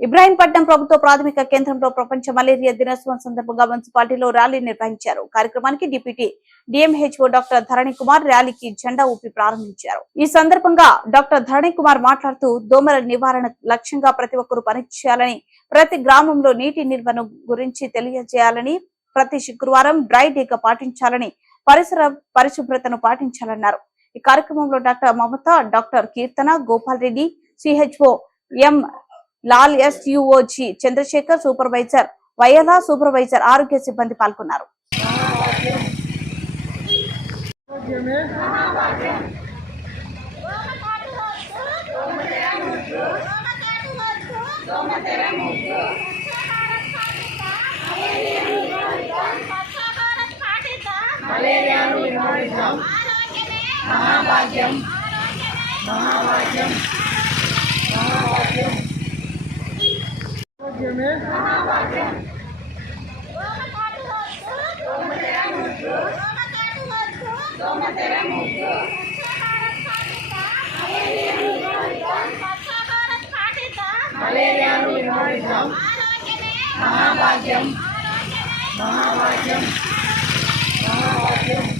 ఇబ్రాహీంపట్నం ప్రభుత్వ ప్రాథమిక కేంద్రంలో ప్రపంచ మలేరియా దినోత్సవం సందర్భంగా మున్సిపాలిటీలో ర్యాలీ నిర్వహించారు. కార్యక్రమానికి deputy DMHO doctor Dharani Kumar ర్యాలీకి జెండా ఊపి ప్రారంభించారు. ఈ సందర్భంగా డాక్టర్ ధరణి కుమార్ మాట్లాడుతూ దోమల నివారణ లక్ష్యంగా ప్రతి ఒక్కరూ పనిచేయాలని ప్రతి గ్రామంలో నీటి నిల్వను గురించి తెలియజేయాలని ప్రతి శుక్రవారం డ్రై డేగా పాటించాలని పరిసర పరిశుభ్రతను పాటించాలన్నారు. ఈ కార్యక్రమంలో doctor Mamata doctor Keerthana Gopal Reddy CHO M Lal SUOG Chandrashekar supervisor Vayala supervisor ఆరోగ్య సిబ్బంది పాల్గొన్నారు. మలేరియాను నిర్మూలిద్దాం మహాభాగ్యం మహాభాగ్యం మహాభాగ్యం ఆరోగ్యమే మలేరియాను నిర్మూలిద్దాం మహాభాగ్యం మహాభాగ్యం మహాభాగ్యం